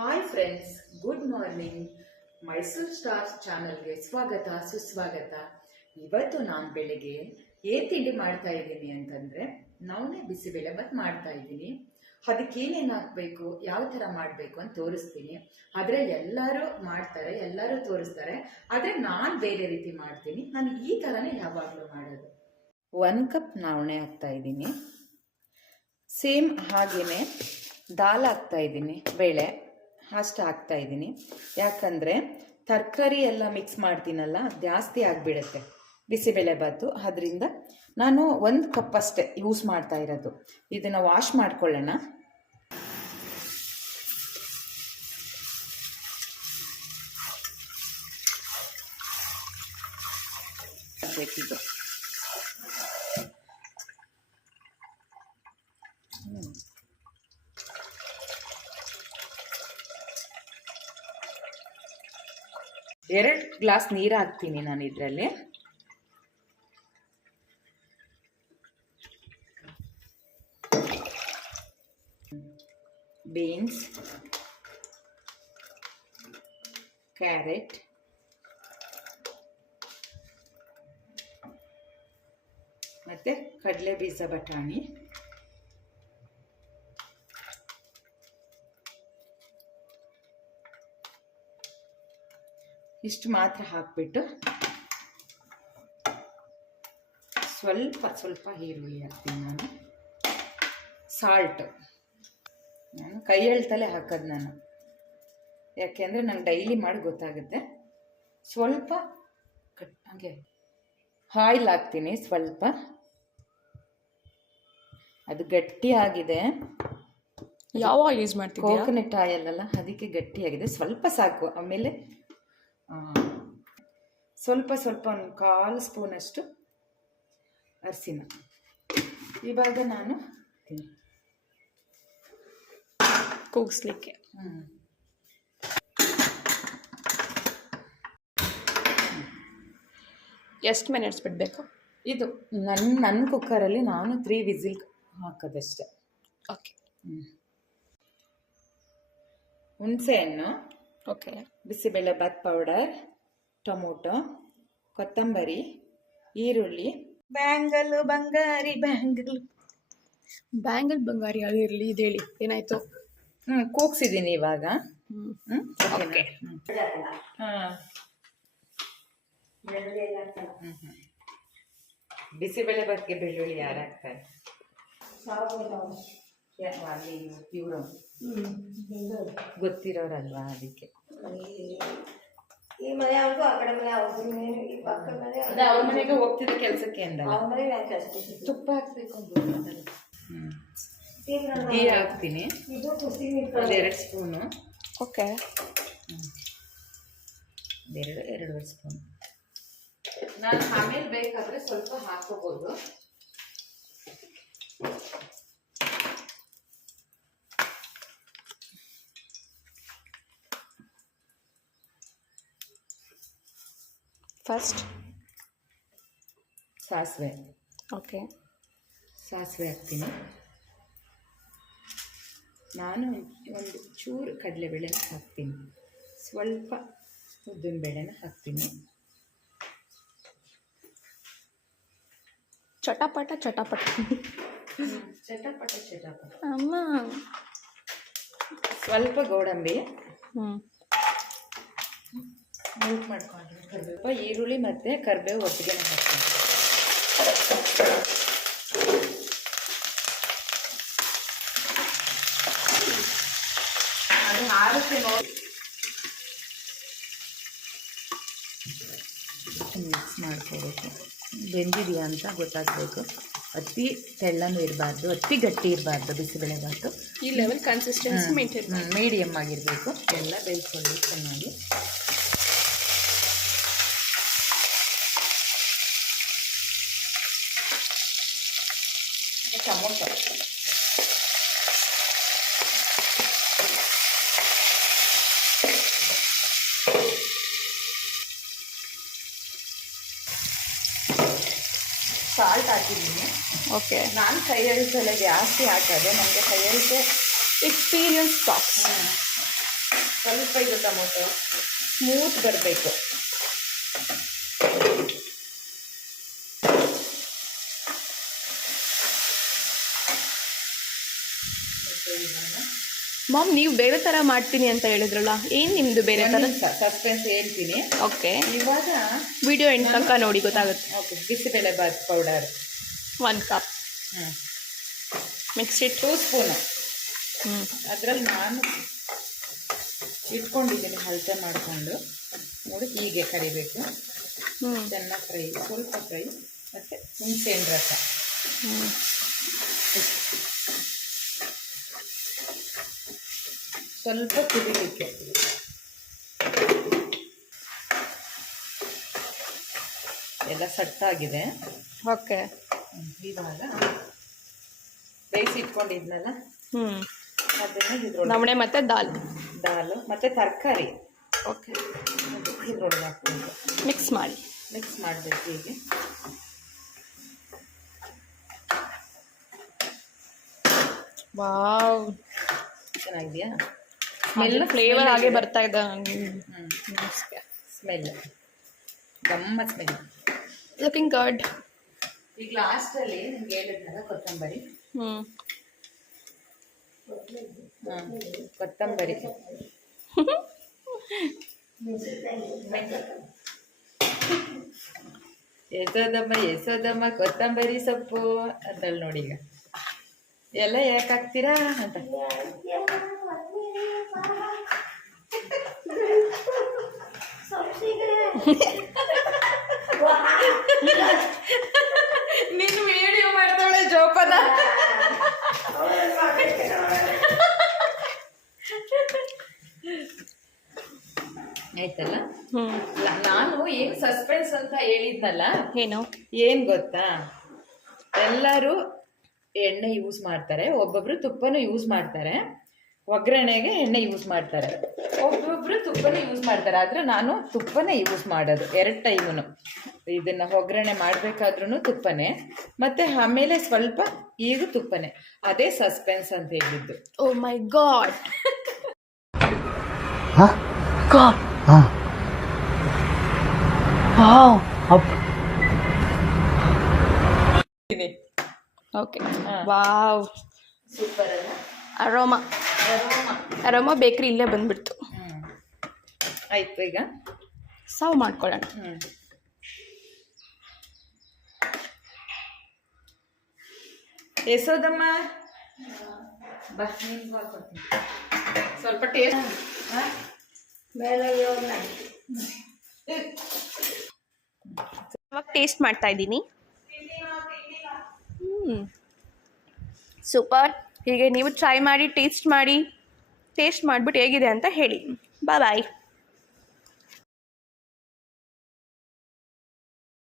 Hi friends, good morning. Mysuru stars ಚಾನಲ್ಗೆ ಸ್ವಾಗತ ಸುಸ್ವಾಗತ. ಇವತ್ತು ನಾನು ಬೆಳಿಗ್ಗೆ ಏನ್ ತಿಂಡಿ ಮಾಡ್ತಾ ಇದ್ದೀನಿ ಅಂತಂದ್ರೆ ನವಣೆ ಬಿಸಿಬೇಳೆಬಾತ್ ಮಾಡ್ತಾ ಇದ್ದೀನಿ. ಅದಕ್ಕೆ ಏನೇನು ಹಾಕ್ಬೇಕು, ಯಾವ ಥರ ಮಾಡಬೇಕು ಅಂತ ತೋರಿಸ್ತೀನಿ. ಆದರೆ ಎಲ್ಲರೂ ಮಾಡ್ತಾರೆ, ಎಲ್ಲರೂ ತೋರಿಸ್ತಾರೆ, ಆದರೆ ನಾನು ಬೇರೆ ರೀತಿ ಮಾಡ್ತೀನಿ. ನಾನು ಈ ಥರನೇ ಯಾವಾಗಲೂ ಮಾಡೋದು. 1 ಕಪ್ ನವಣೆ ಹಾಕ್ತಾ ಇದ್ದೀನಿ. ಸೇಮ್ ಹಾಗೇನೆ ದಾಲ್ ಹಾಕ್ತಾ ಇದ್ದೀನಿ, ಬೇಳೆ ಅಷ್ಟು ಹಾಕ್ತಾ ಇದ್ದೀನಿ. ಯಾಕಂದರೆ ತರಕಾರಿ ಎಲ್ಲ ಮಿಕ್ಸ್ ಮಾಡ್ತೀನಲ್ಲ, ಜಾಸ್ತಿ ಆಗಿಬಿಡುತ್ತೆ ಬಿಸಿಬೇಳೆಬಾತು. ಅದರಿಂದ ನಾನು 1 ಕಪ್ ಅಷ್ಟೇ ಯೂಸ್ ಮಾಡ್ತಾ ಇರೋದು. ಇದನ್ನು ವಾಶ್ ಮಾಡ್ಕೊಳ್ಳೋಣ. ಬೇಕಿದ್ದು ಎರಡು ಗ್ಲಾಸ್ ನೀರು ಹಾಕ್ತೀನಿ ನಾನು ಇದರಲ್ಲಿ. ಬೀನ್ಸ್, ಕ್ಯಾರೆಟ್, ಮತ್ತೆ ಕಡಲೆ ಬೀಜ, ಬಟಾಣಿ, ಇಷ್ಟು ಮಾತ್ರ ಹಾಕ್ಬಿಟ್ಟು ಸ್ವಲ್ಪ ಈರುಳ್ಳಿ ಹಾಕ್ತೀನಿ ನಾನು. ಸಾಲ್ಟ್ ನಾನು ಕೈ ಎಳ್ತಲೇ ಹಾಕೋದು ನಾನು, ಯಾಕೆಂದರೆ ನಂಗೆ ಡೈಲಿ ಮಾಡಿ ಗೊತ್ತಾಗುತ್ತೆ. ಸ್ವಲ್ಪ ಹಾಗೆ ಆಯಿಲ್ ಹಾಕ್ತೀನಿ ಸ್ವಲ್ಪ. ಅದು ಗಟ್ಟಿಯಾಗಿದೆ. ಯಾವ ಆಯಿಲ್ ಯೂಸ್ ಮಾಡ್ತೀವಿ? ಕೋಕೋನಟ್ ಆಯಿಲ್ ಅಲ್ಲ, ಅದಕ್ಕೆ ಗಟ್ಟಿಯಾಗಿದೆ. ಸ್ವಲ್ಪ ಸಾಕು. ಆಮೇಲೆ ಸ್ವಲ್ಪ ಒಂದು 1/4 ಸ್ಪೂನಷ್ಟು ಅರಿಶಿನ. ಇವಾಗ ನಾನು ಕೂಗಿಸ್ಲಿಕ್ಕೆ ಎಷ್ಟು ಮಿನಿಟ್ಸ್ ಬಿಡಬೇಕು? ಇದು ನನ್ನ ಕುಕ್ಕರಲ್ಲಿ ನಾನು 3 ವಿಸಿಲ್ ಹಾಕೋದಷ್ಟೆ. ಓಕೆ. ಹುಣಸೆಹಣ್ಣು, ಓಕೆ, ಬಿಸಿಬೇಳೆಬಾತ್ ಪೌಡರ್, ಟೊಮೊಟೊ, ಕೊತ್ತಂಬರಿ, ಈರುಳ್ಳಿ, ಬಂಗಾರಿ ಬಂಗಾರಿ ಅದು ಇರಲಿ. ಇದು ಹೇಳಿ ಏನಾಯ್ತು? ಕೂಗ್ಸಿದ್ದೀನಿ ಇವಾಗ. ಓಕೆ. ಬಿಸಿಬೇಳೆಬಾತ್ಗೆ ಬೆಳ್ಳುಳ್ಳಿ ಯಾರು ಹಾಕ್ತಾರೆ? ಇವರು ಗೊತ್ತಿರೋರಲ್ವಾ, ಅದಕ್ಕೆ. ಈ ಮನೆ ಅವ್ರಿಗೂ ಆ ಕಡೆ ಮನೆ ಅವ್ರ ಮನೆಗೆ ಹೋಗ್ತಿದ್ದ ಕೆಲಸಕ್ಕೆ ಅಂದ. ತುಪ್ಪ ಹಾಕ್ಬೇಕು ಅಂತ. ಟೀ ಹಾಕ್ತೀನಿ, 2 ಸ್ಪೂನು. ಓಕೆ. 2 ಸ್ಪೂನ್. ನಾನು ಆಮೇಲೆ ಬೇಕಾದರೆ ಸ್ವಲ್ಪ ಹಾಕೋಬೋದು. ಫಸ್ಟ್ ಸಾಸಿವೆ. ಓಕೆ, ಸಾಸಿವೆ ಹಾಕ್ತೀನಿ. ನಾನು ಒಂದು ಚೂರು ಕಡಲೆಬೇಳೆನ ಹಾಕ್ತೀನಿ, ಸ್ವಲ್ಪ ಉದ್ದಿನ ಬೇಳೆನ ಹಾಕ್ತೀನಿ. ಚಟಪಟ ಅಮ್ಮ. ಸ್ವಲ್ಪ ಗೋಡಂಬಿ ಮಿಲ್ಕ್ ಮಾಡ್ಕೊಂಡು, ಸ್ವಲ್ಪ ಈರುಳ್ಳಿ ಮತ್ತು ಕರಿಬೇವು ಒಟ್ಟಿಗೆ ಹಾಕ್ತೀನಿ. ಅದು ಆರುತ್ತೆ ನೋಡಿ. ಮಿಕ್ಸ್ ಮಾಡ್ಕೋಬೇಕು. ಬೆಂದಿದೆಯಾ ಅಂತ ಗೊತ್ತಾಗಬೇಕು. ಅತಿ ತೆಳ್ಳನೂ ಇರಬಾರ್ದು, ಅತಿ ಗಟ್ಟಿ ಇರಬಾರ್ದು. ಬಿಸಿಬೇಳೆಬಾತು ಈ ಲೆವೆಲ್ ಕನ್ಸಿಸ್ಟೆನ್ಸಿ ಮೇಂಟೈನ್ ಮೀಡಿಯಮ್ ಆಗಿರಬೇಕು. ಎಲ್ಲ ಬೇಯಿಸ್ಕೊಂಡು ಚೆನ್ನಾಗಿ. ಟೊಮೊಟೊ, ಸಾಲ್ಟ್ ಹಾಕಿದ್ದೀನಿ. ಓಕೆ. ನಾನು ಕೈಯಳಿಸಲ್ಲ ಜಾಸ್ತಿ ಹಾಕೋದು, ನನಗೆ ಕೈಯಳಿಕೆ ಎಕ್ಸ್ಪೀರಿಯನ್ಸ್ ಬಾಕ್ಸ್. ಸ್ವಲ್ಪ ಇದು ಟೊಮೊಟೊ ಸ್ಮೂತ್ ಬರಬೇಕು. ಮಾಮ್ ನೀವು ಬೇರೆ ಥರ ಮಾಡ್ತೀನಿ ಅಂತ ಹೇಳಿದ್ರಲ್ಲ, ಏನು ನಿಮ್ಮದು ಬೇರೆ ಥರ? ಸಸ್ಪೆನ್ಸ್ ಹೇಳ್ತೀನಿ. ಓಕೆ, ಇವಾಗ ವಿಡಿಯೋ ಎಂಡ್ ತನಕ ನೋಡಿ ಗೊತ್ತಾಗುತ್ತೆ. Okay, bisibele bath powder 1 cup. Mix it 2 spoon. ಅದರಲ್ಲಿ ನಾನು ಇಟ್ಕೊಂಡಿದ್ದೀನಿ ಅಳತೆ ಮಾಡಿಕೊಂಡು. ನೋಡಿ ಹೀಗೆ ಕರಿಬೇಕು. ಚೆನ್ನಾಗಿ ಫ್ರೈ, ಸ್ವಲ್ಪ ಫ್ರೈ. ಮತ್ತು ಹುಣಸೆಹಣ್ಣು ರಸ ಸ್ವಲ್ಪ ಕುದಿಲಿಕ್ಕೆ. ಎಲ್ಲ ಸಟ್ಟಾಗಿದೆ. ಓಕೆ, ಇವಾಗ ಬೇಯಿಸಿ ಇಟ್ಕೊಂಡಿದ್ನಲ್ಲ ಅದನ್ನ ಇದ್ರೊಳಗೆ ನವಣೆ ಮತ್ತು ದಾಲು ಮತ್ತು ತರಕಾರಿ ಓಕೆ ಇದ್ರೊಳಗೆ ಹಾಕ್ಬೇಕು. ಮಿಕ್ಸ್ ಮಾಡಬೇಕು ಹೀಗೆ. ವಾವ್, ಚೆನ್ನಾಗಿದೆಯಾ? ಸ್ಮೆಲ್ ಫ್ಲೇವರ್ ಆಗಿ ಬರ್ತಾ ಇದೆ. ಸ್ಮೆಲ್ ಗಮ್ಮತ್ ಸ್ಮೆಲ್. Looking good. ಈಗ ಲಾಸ್ಟಲ್ಲಿ ನಿಮ್ಗೆ ಹೇಳಿದ್ನಲ್ಲ ಕೊತ್ತಂಬರಿ. ಕೊತ್ತಂಬರಿ ಎಸೋದಮ್ಮ ಕೊತ್ತಂಬರಿ ಸೊಪ್ಪು ಅಂತೇಳಿ ನೋಡಿ. ಈಗ ಎಲ್ಲ ಯಾಕೆ ಹಾಕ್ತೀರಾ ಅಂತ. ನೀನು ವಿಡಿಯೋ ಮಾಡ್ತಾಳೆ ಜೋಪಾನ. ಆಯ್ತಲ್ಲ. ನಾನು ಏನ್ ಸಸ್ಪೆನ್ಸ್ ಅಂತ ಹೇಳಿದ್ನಲ್ಲ, ಏನ್ ಗೊತ್ತಾ, ಎಲ್ಲರೂ ಎಣ್ಣೆ ಯೂಸ್ ಮಾಡ್ತಾರೆ, ಒಬ್ಬೊಬ್ರು ತುಪ್ಪನೂ ಯೂಸ್ ಮಾಡ್ತಾರೆ, ಒಗ್ಗರಣೆಗೆ ಎಣ್ಣೆ ಯೂಸ್ ಮಾಡ್ತಾರೆ, ಒಬ್ಬೊಬ್ರು ತುಪ್ಪನೂ ಯೂಸ್ ಮಾಡ್ತಾರೆ. ಆದ್ರೆ ನಾನು ತುಪ್ಪನೇ ಯೂಸ್ ಮಾಡೋದು 2 ಟೈಮು. ಇದನ್ನ ಒಗ್ಗರಣೆ ಮಾಡ್ಬೇಕಾದ್ರೂ ತುಪ್ಪನೇ, ಮತ್ತೆ ಆಮೇಲೆ ಸ್ವಲ್ಪ ಈಗ ತುಪ್ಪನೇ. ಅದೇ ಸಸ್ಪೆನ್ಸ್ ಅಂತ ಹೇಳಿದ್ದು. ಓ ಮೈ ಗಾಡ್. ಓಕೆ, ವಾವ್, ಸೂಪರ್ ಅಲ್ಲ? ಅರೋಮಾ ಬೇಕ್ರಿ ಇಲ್ಲೇ ಬಂದ್ಬಿಡ್ತು. ಆಯ್ತು, ಈಗ ಸರ್ವ್ ಮಾಡ್ಕೊಳ್ಳೋಣ. ಯಶೋದಮ್ಮ ಬಾ, ಸ್ವಲ್ಪ ಟೇಸ್ಟ್ ಇವಾಗ ಟೇಸ್ಟ್ ಮಾಡ್ತಾ ಇದ್ದೀನಿ. ಸೂಪರ್. ಹೀಗೆ ನೀವು ಟ್ರೈ ಮಾಡಿ, ಟೇಸ್ಟ್ ಮಾಡಿಬಿಟ್ಟು ಹೇಗಿದೆ ಅಂತ ಹೇಳಿ. ಬಾಯ್.